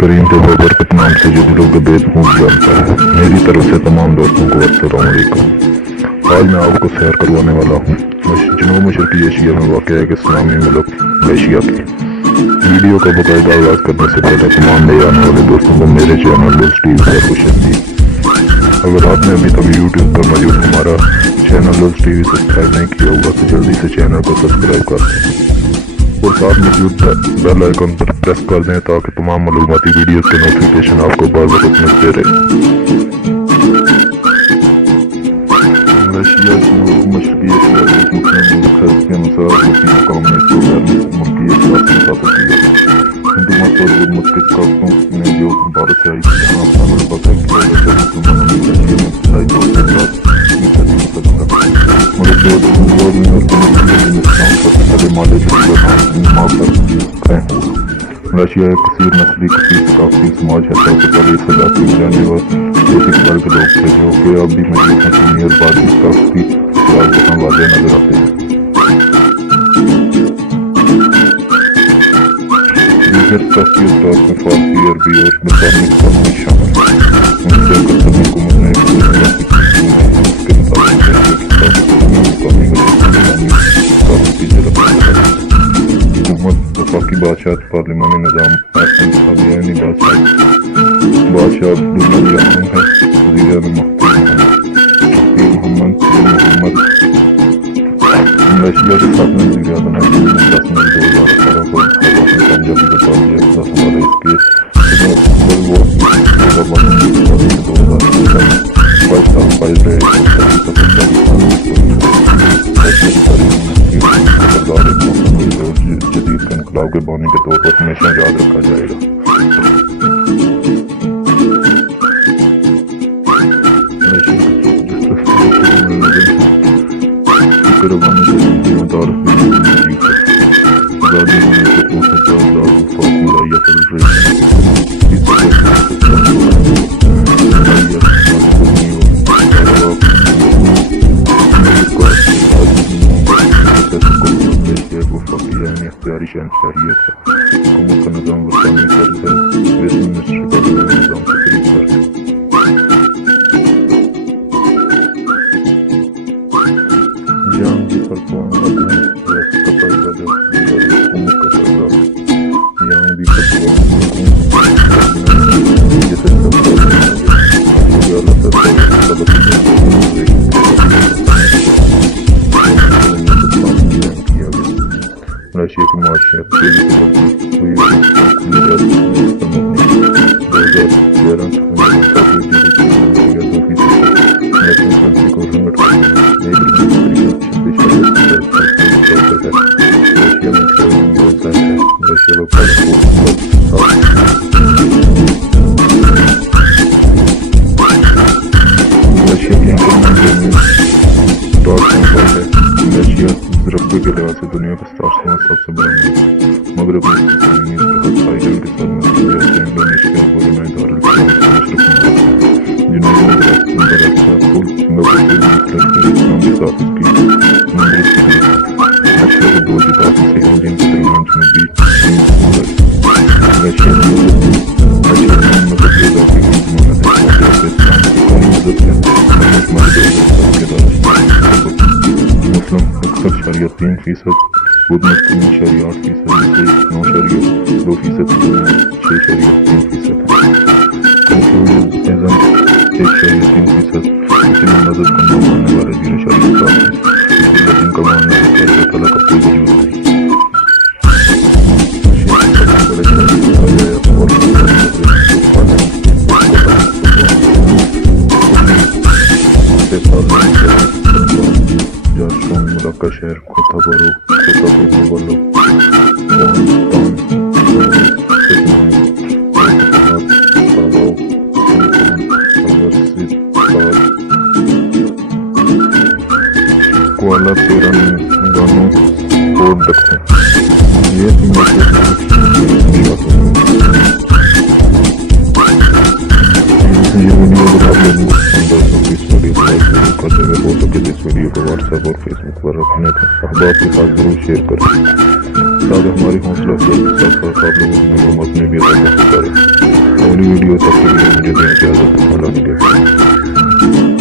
کریم کے بابرکت نام سے جو دلوں کے بید پھونک جانتا ہے، میری طرف سے تمام دوستوں کو السلام علیکم۔ آج میں آپ کو سیر کروانے والا ہوں جنوب مشرقی ایشیا میں واقع ایک اسلامی ملک ملیشیا کی۔ ویڈیو کا باقاعدہ آغاز کرنے سے پہلے تمام نئے آنے والے دوستوں کو میرے چینل لوز ٹی وی پر خوش آمدید۔ اگر آپ نے ابھی تک یوٹیوب پر موجود ہمارا چینل لوز ٹی وی سبسکرائب نہیں کیا ہوگا تو جلدی سے چینل کو سبسکرائب کر دیں اور ساتھ موجود بیل آئیکن پر پریس کر دیں تاکہ تمام معلوماتی ویڈیوز کے نوٹیفیکیشن آپ کو بروقت ملتے رہے۔ ملیشیا جنوب مشرقی ایشیا ایک مسلم ملک ہے جس کے انحصار اسی مقام نے اس کو غیر ملکی اخلاق سے مخاطب کیا۔ ہندو مت اور بدھ مت کے ثقافتوں نے جو بھارت سے آئی تھی جہاں اپنا غلبہ طے کیا گیا تھا، مسلمانوں نے ملیشیا میں ابتدائی طور پر ملیشیا میں اور اسلام پر پہلے مالے کے نما پر قائم ہوا۔ ملیشیا ایک کثیر نسلی کثیر ثقافتی سماج ہے۔ سب سے پہلے اس علاقے میں رہنے والے بیسک ورگ کے لوگ تھے جو کہ اب بھی موجود ہیں۔ چینی اور بھارتی ثقافتی اثرات یہاں واضح نظر آتے ہیں۔ دیگر ثقافتی اثرات میں فارسی، عربی اور مقامی ثقافت شامل ہیں۔ 1971 میں حکومت نے ایک ثقافتی قانون بنایا جس کے مطابق مقامی ثقافتی جلب حکومت وفاقی بادشاہت پارلیمانی نظام انتخابی آئینی بادشاہ عبداللہ ہے، وزیر اعظم محمد ملیشیا کے ساتھ میں وزیر اعظم 10 مئی 2018 کو کامیابی کے بعد یہ اقدام ہمارے اس کے جدید کے انقلاب کے بانی کے طور پر ہمیشہ یاد رکھا جائے گا۔ روانی سے متعارف آزادی ہونے سے اختیاری شہنشاہیت ہے۔ حکومت کا نظام برطانوی طرز ہے، ویسٹ منسٹر کا نظام سے قریب پر ہے۔ جان کی فرقوان ریاست کا پہلا جو حکومت کا سردار یہاں بھی فرقوان جیسے ملیشیا کی معاشیات تیزی سے بڑھتی ہوئی رقبے کے لحاظ سے دنیا کا سب سے بڑا ملک ہے۔ مغرب میں زمینی سرحد ساحل کے ساتھ منصوبے سے انڈونیشیا بولونائی دارالاسلام کے مشرق میں واقع ہے۔ جنوبی برعکس پل سنگاپور سے اسلامی تحفظ کی منظر سے ہے۔ ملیشیا کے دو جدا حصے ہیں جن کے درمیان جنوبی ملیشیا میں مذہب کے اضافے کی ضمانت ہے۔ اسلام کی قومی مذہب ہے۔ مسلم 61.3%، بدھ مت 3.8%، عیسائی 9.2%، 6.3% ہے۔ کنفیوشنزم 1.3%، مسلم مذہب کا نام ماننے والے 0.7% ہیں، جن کا ماننا ہے کہ اللہ تعالیٰ کا کوئی وجود نہیں۔ کا شہر کوتابارو بولو کوالہ تیرانگانو اور دکھن یہ ویڈیو اگر آپ لوگوں کو پسند آئے تو اس ویڈیو کو لائک ضرور کرتے ہوئے ہو سکے تو اس ویڈیو کو واٹس ایپ اور فیس بک پر اپنے احباب کے ساتھ ضرور شیئر کریں تاکہ ہماری حوصلہ افزائی کے ساتھ ساتھ آپ لوگوں کی معلومات میں بھی اضافہ ہوتا رہے۔ اگلی ویڈیو تک کے لیے مجھے دیں اجازت، اللہ حافظ۔